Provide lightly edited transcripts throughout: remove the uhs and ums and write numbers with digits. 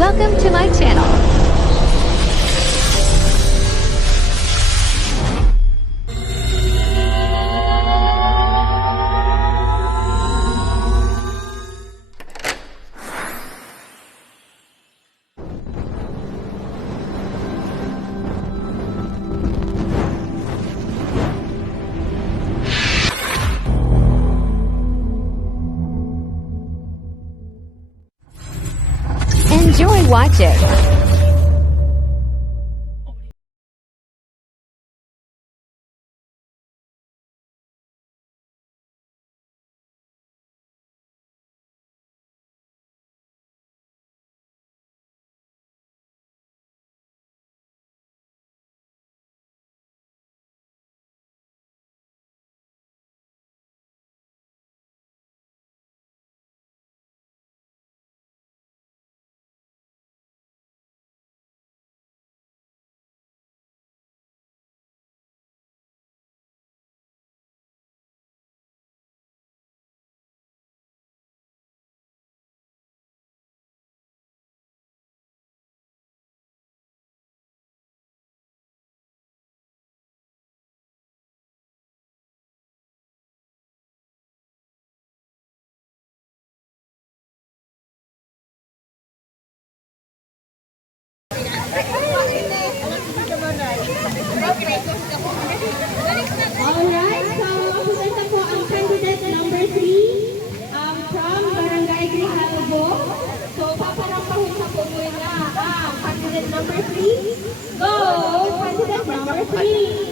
Welcome to my channel. Enjoy watching. Alright, so presenta po ang candidate number 3 from Barangay Grijalbo. So paparampahin na po muna ang candidate number 3. Go! Candidate number 3.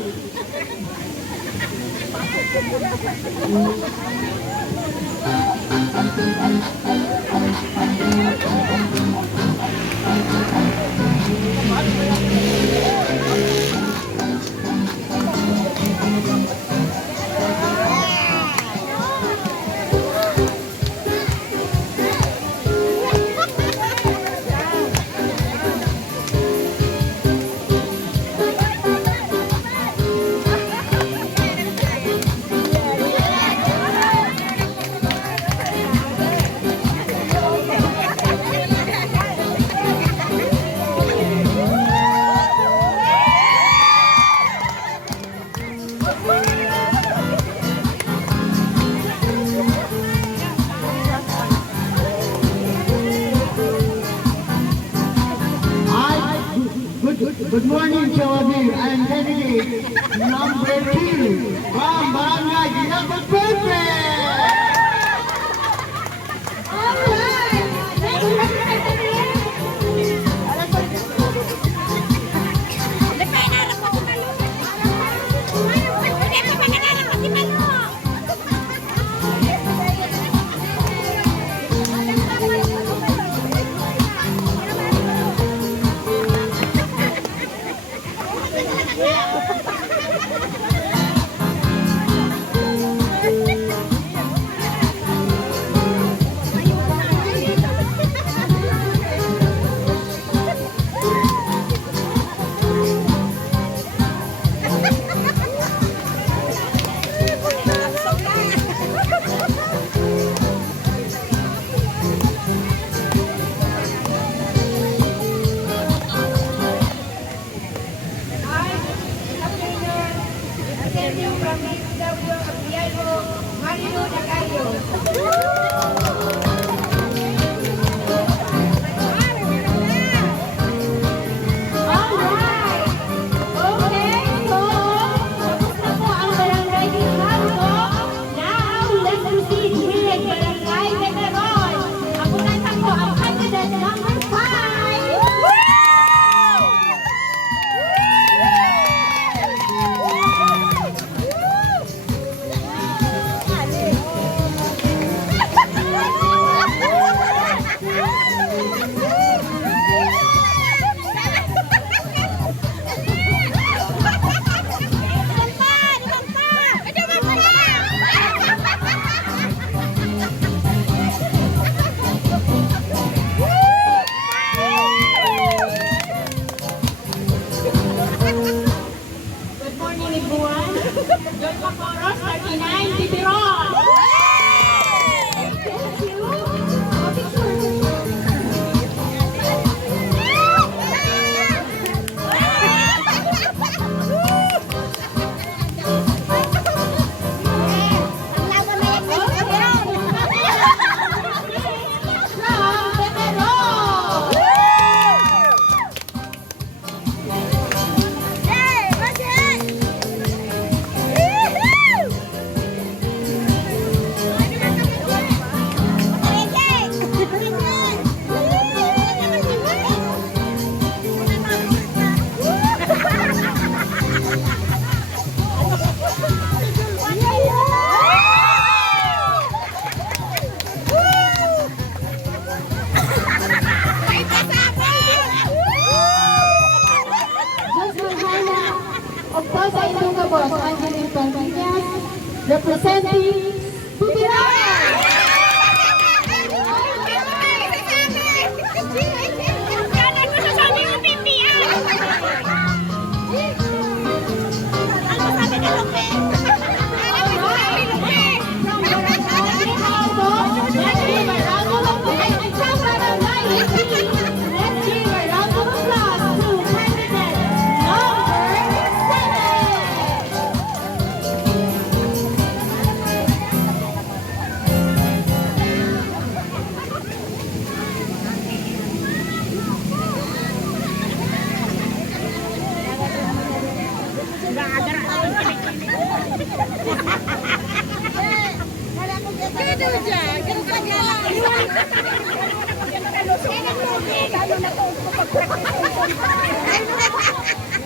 Good morning to all of you. I am candidate number 2 from Barangay Ginagawa Perfect.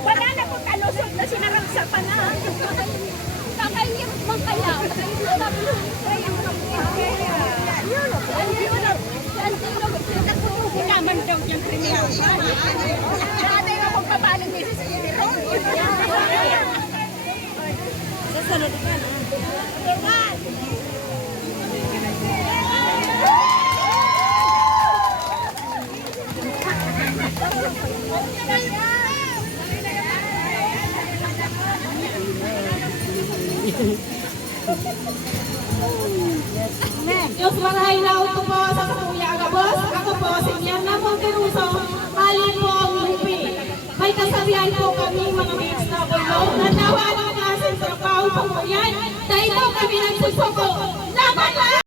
Banana ko kalusot na sinaragsa pa na. Kakainin mo kaya. Naman daw diyang premium. Dati nga kung kapaling misis Ibiro. Sasunod ka na. Diyos marahay na ito po sa Katuya Agabos. Ako po, si Mirna Monteruso, halin po ang lupi. May kasabihan po kami mga mix na bulo na nawalan nasin sa trabaho po yan. Dahil po kami nagsusuko. Laban lang!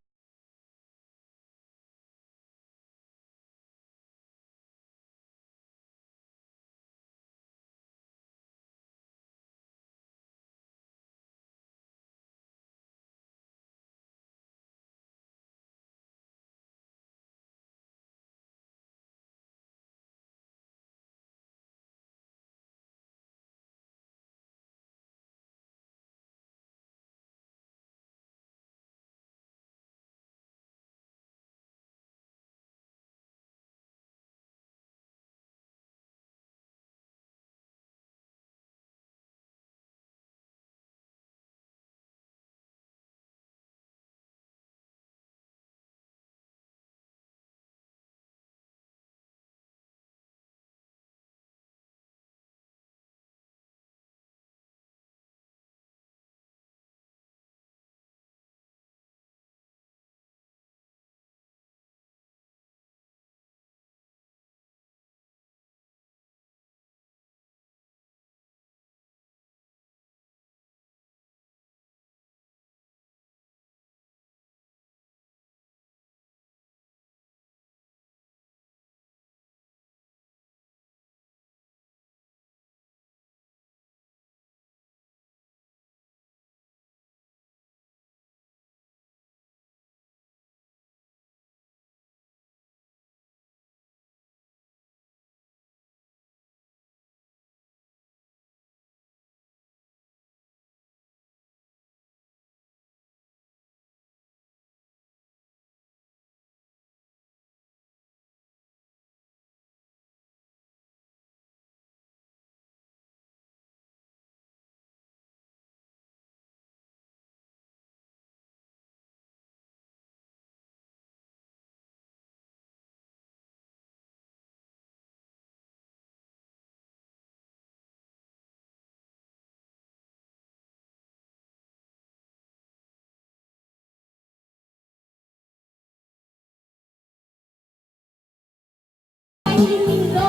Mundo,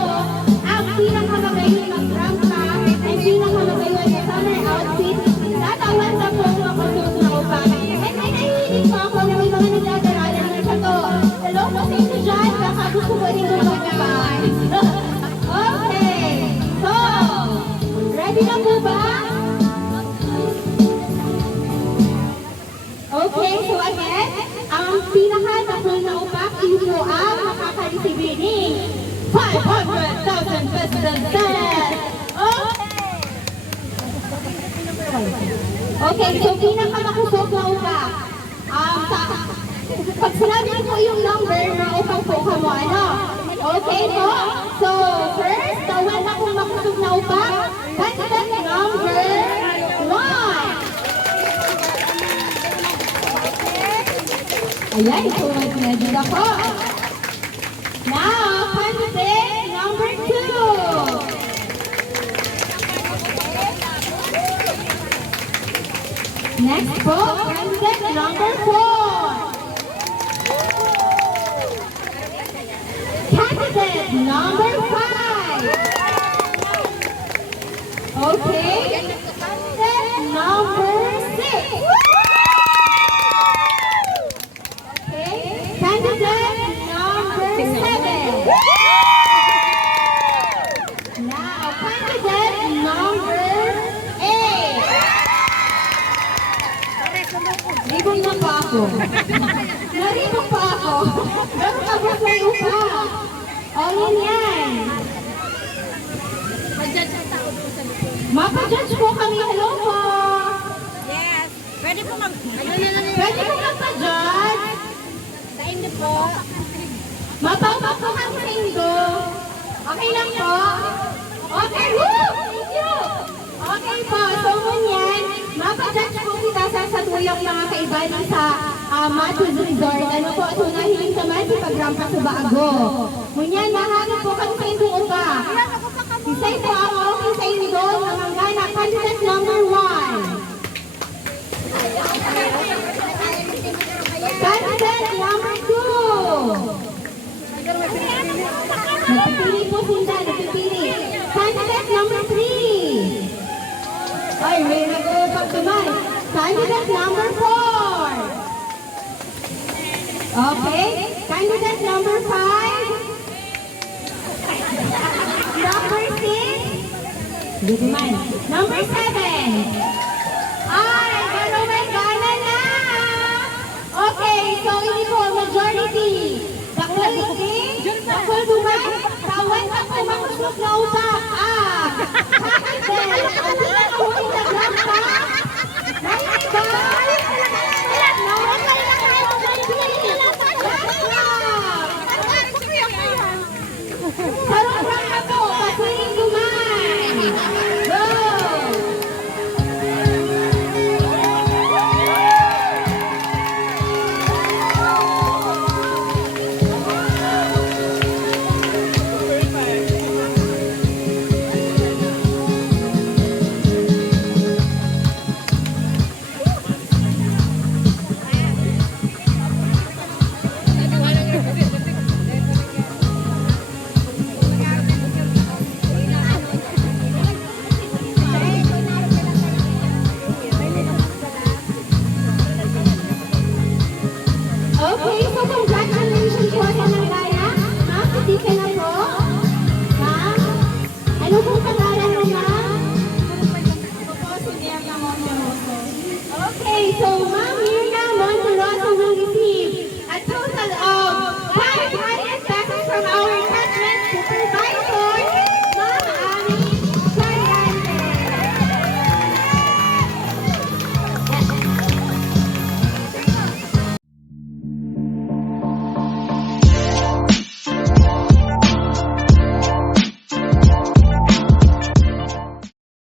ang pinakamagayon ng rampa ay pinakamagayon ng summer outfit. Tatawan sa po mga kusot na upang. At may nahihinig po ako na may mga nagdadaralan ng sato. Hello po sa inyo dyan, baka gusto mo rin lumagpapang. Okay, so, ready na po ba? Okay, so again, ang pinaka-takol na upak, iyo po ang makaka-receive ng 500,000 pesos instead. Okay, so pinakamakusog na upak. Pag sinabi ko yung number na upang po ka mo, ano? Okay po? So, first, tawag na kung makusog na upak. Candidate number 1. Ayan, so ready na po. Now, candidate number 2. Next po, candidate number 4. Candidate number 5. Okay, candidate number 6. Okay, candidate number 7. Now, candidate number 8. Ribong na pa ako. Naribong pa ako. Pero tapos may upa. O, yun yan. Mapa-judge po kami. Hello po. Yes. Pwede po mag... Pwede po magpa-judge. Sa inyo po. Mapapa po kami sa inyo. Okay lang po? Okay, woo! Thank you! Okay po, so ngunyan, mapa-judge po kita sa tuyong mga kaibahan sa Matus Resort. Ano po, at unahiling sa man si Pagrampa sa Baago. Ngunyan, mahanap po kami sa inyo upa. Isay po ang okay sa inyo doon na manggana candidate number 1. Candidate number 2. Napipili po sila, napipili. Candidate number 3. Ay, may nag-pagtumay. Candidate number 4. Okay. Candidate number 5. Number 6. Good man. Number 7. Ay, pero may gana na. Okay, so ini po, majority. Dakol dumay, kawan ka po makusok na utak. Candidate